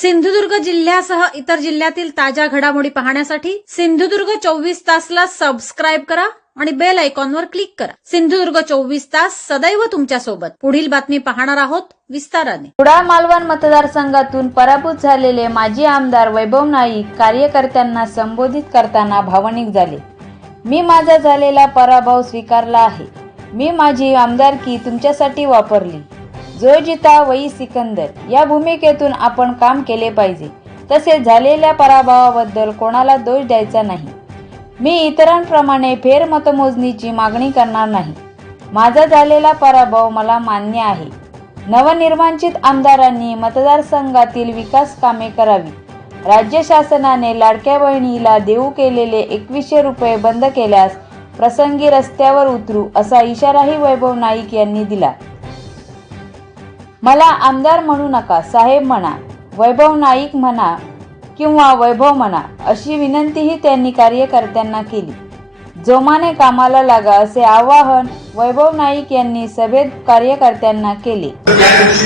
सिंधुदुर्ग जिल्ह्यासह इतर जिल्ह्यातील ताज्या घडामोडी पाहण्यासाठी सिंधुदुर्ग चोवीस तासला सबस्क्राईब करा आणि बेल आयकॉनवर क्लिक करा. सिंधुदुर्ग चोवीस तास सदैव तुमच्यासोबत. पुढील बातमी पाहणार आहोत विस्ताराने. कुडाळ मालवण मतदारसंघातून पराभूत झालेले माजी आमदार वैभव नाईक कार्यकर्त्यांना संबोधित करताना भावनिक झाले. मी माझा झालेला पराभव स्वीकारला आहे. मी माझी आमदारकी तुमच्यासाठी वापरली. जो जिता सिकंदर. या भूमिकेतून आपण काम केले पाहिजे. तसेच झालेल्या पराभवाबद्दल कोणाला दोष द्यायचा नाही. मी इतरांप्रमाणे फेरमतमोजणीची मागणी करणार नाही. माझा झालेला पराभव मला मान्य आहे. नवनिर्वाचित आमदारांनी मतदारसंघातील विकास कामे करावी. राज्य शासनाने लाडक्या बहिणीला देऊ केलेले एकवीसशे रुपये बंद केल्यास प्रसंगी रस्त्यावर उतरू असा इशाराही वैभव नाईक यांनी दिला. मला आमदार म्हणू नका साहेब म्हणा वैभव नाईक म्हणा किंवा वैभव म्हणा अशी विनंतीही त्यांनी कार्यकर्त्यांना केली. जोमाने कामाला लागा असे आवाहन वैभव नाईक यांनी सभेत कार्यकर्त्यांना केले. सगळ्याच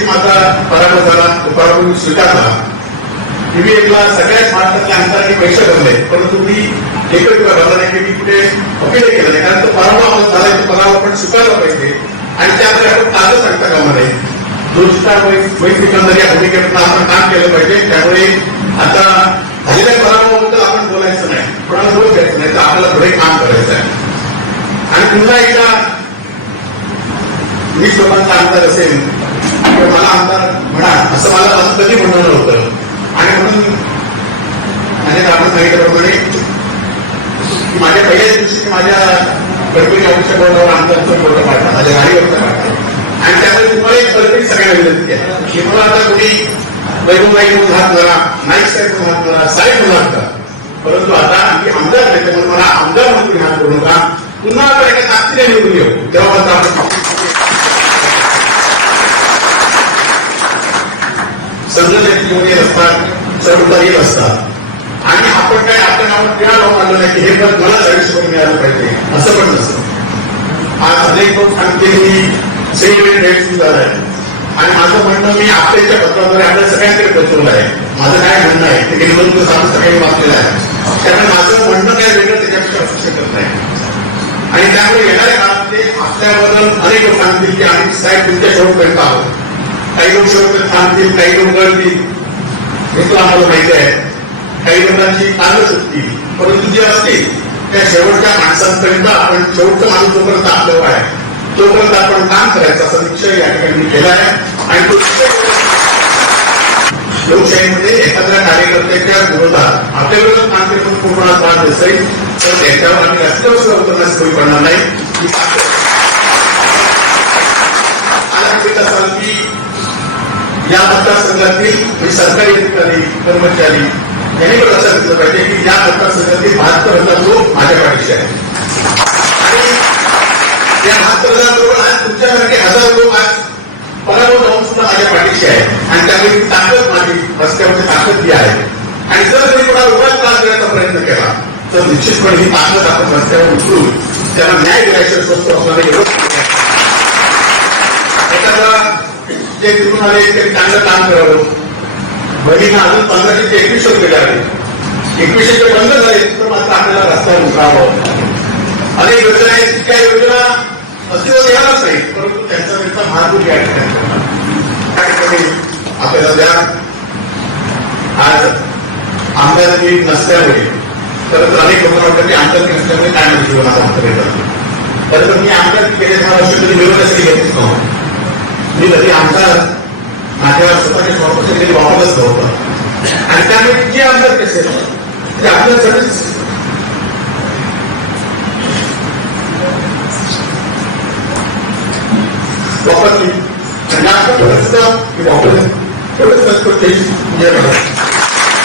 महाराष्ट्रातल्या आमदारांनी पैसे भरले परंतु मी भरला नाही की मी कुठे अपील केलं नाही कारण तो पराभव झाला तो पराभव आपण स्वीकारला पाहिजे. आणि त्यामुळे आपण ताजं सांगता कामा नाही दुष्टा वैश्विकांतर या आपण काम केलं पाहिजे. त्यामुळे आता झालेल्या पराभवाबद्दल आपण बोलायचं नाही. कोणाला बोलू द्यायचं नाही तर आपल्याला पुढे काम करायचं आहे. आणि पुन्हा एकदा मी स्वतःचा आमदार असेल किंवा मला आमदार म्हणा असं मला असं कधी म्हणणं नव्हतं. आणि म्हणून म्हणजे आपण सांगितल्याप्रमाणे माझ्या पहिल्याच दिवशी माझ्या गणपती ऑफिसच्या बोर्डावर आमदारचं बोर्ड काढला माझ्या गाडीवरचा काढला आणि त्यामुळे तुम्हाला एक सरकारी सगळ्यांना विनंती आहे. की मला आता कुणी वैभव नाईक म्हणून हात धरा नाईक साहेब म्हणून हात धरा साहेब म्हणून हात धरा परंतु आता आम्ही आमदार नाही म्हणून मला आमदार म्हणून तुम्ही हात करू नका. पुन्हा आपण एका ताकदीने निवडून येऊ. तेव्हा आता आपण समजण्याची योग्य असतात चढउतारी असतात आणि आपण काय आपण आपण किंवा लावून आलं नाही की हे पद मला चाळीस रुपये मिळालं पाहिजे असं पण नसतं. आज अनेक लोक सांगते मी सेम रेट आहे आणि माझं म्हणणं मी आपल्याच्या पत्राद्वारे आपल्या सगळ्यांकडे पोहोचवलं आहे. माझं काय म्हणणं आहे? ते गेले दोन दिवस आपण सगळ्यांनी वाचलेलं आहे. त्यामुळे माझं म्हणणं काय वेगळं त्याच्यापेक्षा असू शकत नाही. आणि त्यामुळे येणाऱ्या काळामध्ये आपल्याबद्दल अनेक लोक सांगतील की आम्ही साहेब तुमच्या शेवटपर्यंत आहोत. काही लोक शेवटपर्यंत सांगतील काही लोक गळतील हे तुला आम्हाला माहिती आहे. काही लोकांची कामं सुटतील परंतु जे असते त्या शेवटच्या माणसांपर्यंत आपण शेवटचं माणूस जोपर्यंत आपल्यावर आहे तोपर्यंत आपण काम करायचा असा निश्चय या ठिकाणी केला आहे. आणि तो लोकशाहीमध्ये एखाद्या कार्यकर्त्याच्या विरोधात आपल्या विरोधात मानते पण कोणाला त्रास असेल तर त्याच्यावर आम्ही रस्त्यावर उतरण्यास कमी पडणार नाही. असाल की या मतदारसंघातील म्हणजे सरकारी अधिकारी कर्मचारी यांनी पण लक्षात घेतलं पाहिजे की या मतदारसंघातील बहात्तर हजार लोक माझ्या पाठीशी आहेत आणि या बहात्तर हजार लोक आज तुमच्यासारखे हजार लोक आज पराभव जाऊन सुद्धा माझ्या पाठीशी आहे आणि त्यामुळे ती ताकद माझी रस्त्यावरची ताकद ती आहे आणि जर तुम्ही कोणाला उगाच त्रास देण्याचा प्रयत्न केला तर निश्चितपणे ही ताकद आपण रस्त्यावर उचलून त्याला न्याय देण्याचं स्वस्त असणारे एखादा ते तिथून आले ते चांगलं काम करावं बहिणीनं अजून पंधराशे ते एकवीसशे रुपये लागले एकवीसशे रुपये बंद झाले तर मात्र आपल्याला रस्त्यावर उतरावं अनेक योजना आहेत त्या योजना अस्तित्वात येणारच नाही परंतु त्यांचा त्यांचा महादूर या ठिकाणी आपल्याला द्या आज आमदारांनी नसल्यामुळे परंतु अनेक लोक म्हणतात की आमदारकी नसल्यामुळे काय माहिती जीवनाचा अंतर येतात परंतु मी आमदारकी केले मला वर्ष कधी मिळवण्यासाठी घेतच नव्हतं. मी कधी आमचा माझ्या स्वतःच्या स्वरूपाचे कधी वापरच नव्हतं. आणि त्यामुळे जे आमदार कसे ते म्हणजे आपलं आपल्यासाठीच वापरली. आणि आपण थोडंसं वापरलं. थोडंसं तो टेस्ट म्हणजे